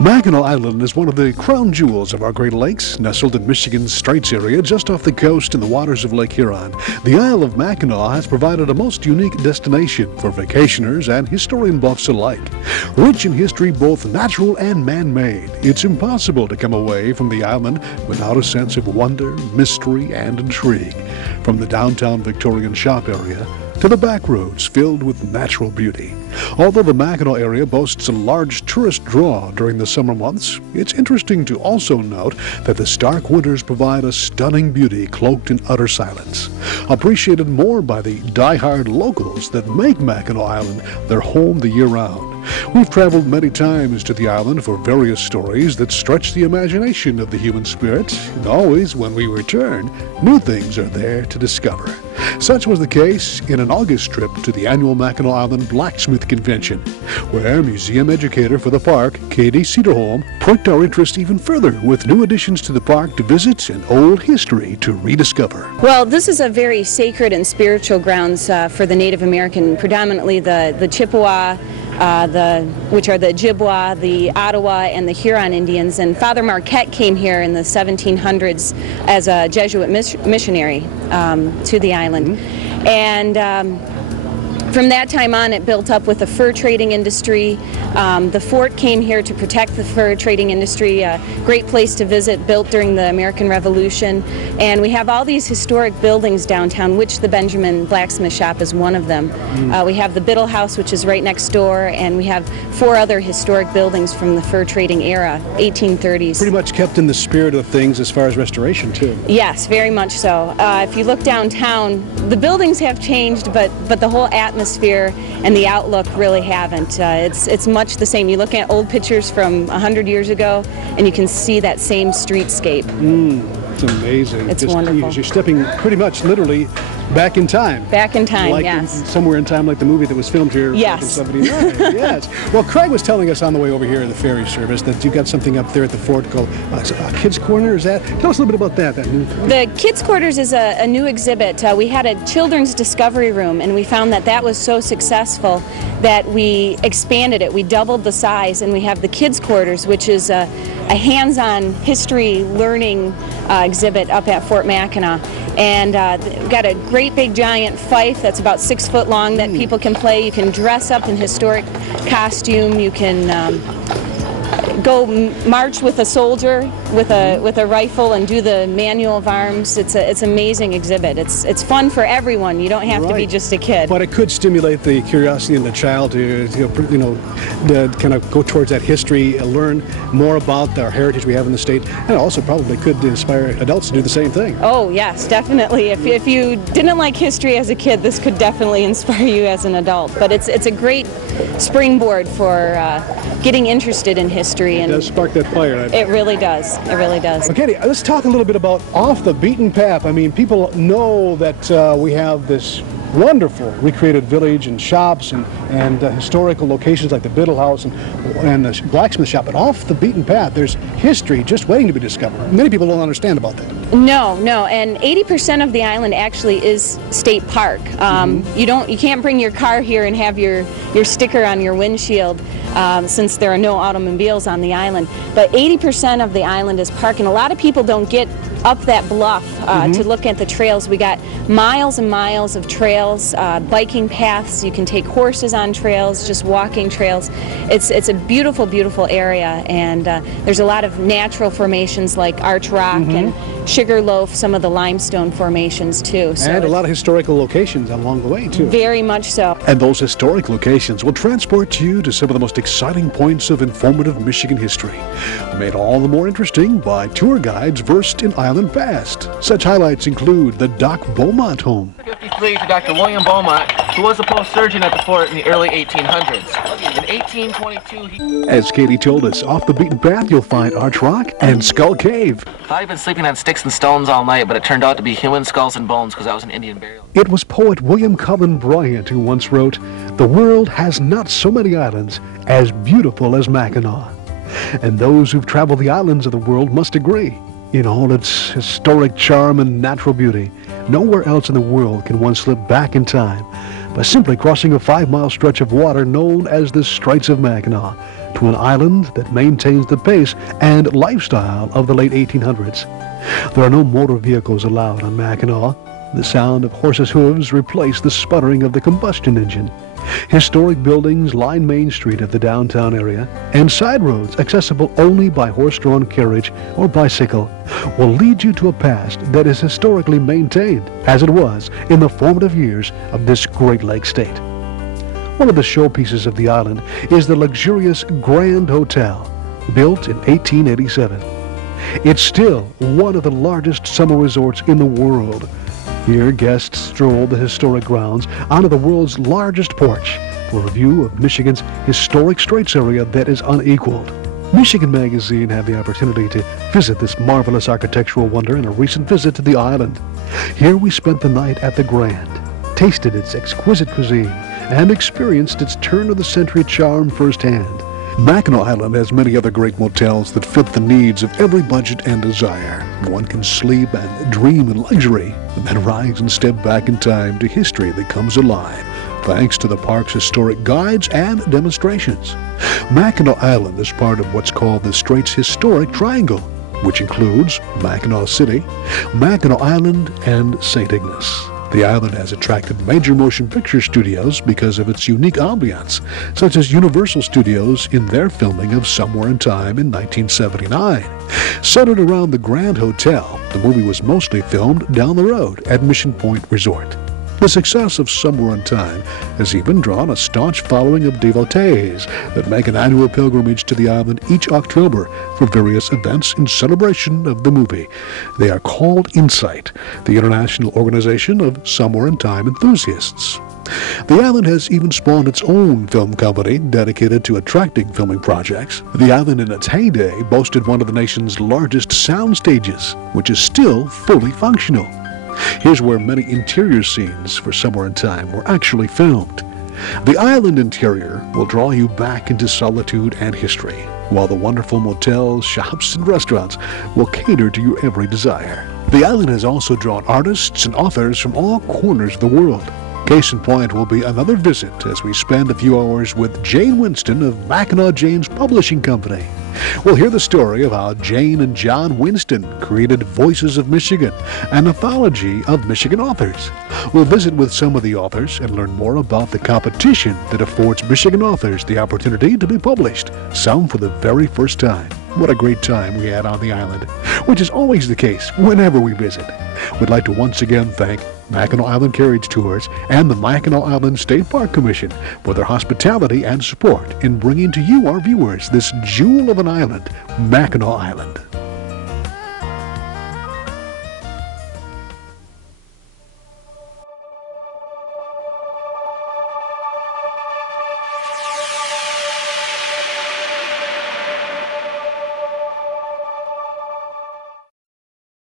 Mackinac Island is one of the crown jewels of our Great Lakes, nestled in Michigan's Straits area just off the coast in the waters of Lake Huron. The Isle of Mackinac has provided a most unique destination for vacationers and historian buffs alike. Rich in history both natural and man-made, it's impossible to come away from the island without a sense of wonder, mystery, and intrigue. From the downtown Victorian shop area to the back roads filled with natural beauty. Although the Mackinac area boasts a large tourist draw during the summer months, it's interesting to also note that the stark winters provide a stunning beauty cloaked in utter silence, appreciated more by the die-hard locals that make Mackinac Island their home the year round. We've traveled many times to the island for various stories that stretch the imagination of the human spirit, and always when we return, new things are there to discover. Such was the case in an August trip to the annual Mackinac Island Blacksmith Convention, where museum educator for the park, Katie Cedarholm, pricked our interest even further with new additions to the park to visit and old history to rediscover. Well, this is a very sacred and spiritual grounds for the Native American, predominantly the Chippewa, which are the Ojibwa, the Ottawa, and the Huron Indians. And Father Marquette came here in the 1700s as a Jesuit missionary to the island. And from that time on, it built up with the fur trading industry. The fort came here to protect the fur trading industry, a great place to visit, built during the American Revolution. And we have all these historic buildings downtown, which the Benjamin Blacksmith Shop is one of them. We have the Biddle House, which is right next door, and we have 4 other historic buildings from the fur trading era, 1830s. Pretty much kept in the spirit of things as far as restoration, too. Yes, very much so. If you look downtown, the buildings have changed, but the whole atmosphere and the outlook really haven't. It's much the same. You look at old pictures from 100 years ago, and you can see that same streetscape. It's amazing. It's wonderful. You're stepping pretty much literally back in time. Back in time, like yes. Somewhere in time, like the movie that was filmed here yes. back in 79. Yes. Well, Craig was telling us on the way over here in the ferry service that you got something up there at the fort called Kids Corner. Is that? Tell us a little bit about that. The Kids Quarters is a new exhibit. We had a children's discovery room, and we found that was so successful that we expanded it. We doubled the size, and we have the Kids Quarters, which is a hands-on history learning exhibit up at Fort Mackinac. And we've got a great big giant fife that's about 6 foot long that people can play. You can dress up in historic costume. You can go march with a soldier with a rifle and do the manual of arms. It's an amazing exhibit. It's fun for everyone. You don't have to be just a kid. But it could stimulate the curiosity in the child to kind of go towards that history, learn more about our heritage we have in the state, and also probably could inspire adults to do the same thing. Oh yes, definitely. If you didn't like history as a kid, this could definitely inspire you as an adult. But it's a great springboard for getting interested in history. It does spark that fire. It really does. It really does. Okay, let's talk a little bit about off the beaten path. I mean, people know that we have this wonderful recreated village and shops and historical locations like the Biddle House and the blacksmith shop. But off the beaten path, there's history just waiting to be discovered. Many people don't understand about that. No, and 80% of the island actually is state park. You can't bring your car here and have your sticker on your windshield since there are no automobiles on the island. But 80% of the island is park, and a lot of people don't get up that bluff to look at the trails. We got miles and miles of trails, biking paths. You can take horses on trails, just walking trails. It's a beautiful, beautiful area, and there's a lot of natural formations like Arch Rock and Sugarloaf, some of the limestone formations too. So and a lot of historical locations along the way too. Very much so. And those historic locations will transport you to some of the most exciting points of informative Michigan history, made all the more interesting by tour guides versed in island past. Such highlights include the Doc Beaumont home. 53 to Dr. William Beaumont, who was a post surgeon at the fort in the early 1800s. In 1822, As Katie told us, off the beaten path you'll find Arch Rock and Skull Cave. I've been sleeping on sticks and stones all night, but it turned out to be human skulls and bones because I was an Indian burial. It was poet William Cullen Bryant who once wrote, "The world has not so many islands as beautiful as Mackinac." And those who've traveled the islands of the world must agree. In all its historic charm and natural beauty, nowhere else in the world can one slip back in time by simply crossing a 5-mile stretch of water known as the Straits of Mackinac to an island that maintains the pace and lifestyle of the late 1800s. There are no motor vehicles allowed on Mackinac. The sound of horses' hooves replaced the sputtering of the combustion engine. Historic buildings line Main Street of the downtown area, and side roads accessible only by horse-drawn carriage or bicycle will lead you to a past that is historically maintained as it was in the formative years of this Great Lakes state. One of the showpieces of the island is the luxurious Grand Hotel, built in 1887. It's still one of the largest summer resorts in the world. Here, guests stroll the historic grounds onto the world's largest porch for a view of Michigan's historic Straits area that is unequaled. Michigan Magazine had the opportunity to visit this marvelous architectural wonder in a recent visit to the island. Here we spent the night at the Grand, tasted its exquisite cuisine, and experienced its turn-of-the-century charm firsthand. Mackinac Island has many other great motels that fit the needs of every budget and desire. One can sleep and dream in luxury, and then rise and step back in time to history that comes alive, thanks to the park's historic guides and demonstrations. Mackinac Island is part of what's called the Straits Historic Triangle, which includes Mackinac City, Mackinac Island, and St. Ignace. The island has attracted major motion picture studios because of its unique ambiance, such as Universal Studios in their filming of Somewhere in Time in 1979. Centered around the Grand Hotel, the movie was mostly filmed down the road at Mission Point Resort. The success of Somewhere in Time has even drawn a staunch following of devotees that make an annual pilgrimage to the island each October for various events in celebration of the movie. They are called Insight, the international organization of Somewhere in Time enthusiasts. The island has even spawned its own film company dedicated to attracting filming projects. The island in its heyday boasted one of the nation's largest sound stages, which is still fully functional. Here's where many interior scenes for Somewhere in Time were actually filmed. The island interior will draw you back into solitude and history, while the wonderful motels, shops, and restaurants will cater to your every desire. The island has also drawn artists and authors from all corners of the world. Case in point will be another visit as we spend a few hours with Jane Winston of Mackinac Jane's Publishing Company. We'll hear the story of how Jane and John Winston created Voices of Michigan, an anthology of Michigan authors. We'll visit with some of the authors and learn more about the competition that affords Michigan authors the opportunity to be published, some for the very first time. What a great time we had on the island, which is always the case whenever we visit. We'd like to once again thank Mackinac Island Carriage Tours and the Mackinac Island State Park Commission for their hospitality and support in bringing to you, our viewers, this jewel of an island, Mackinac Island.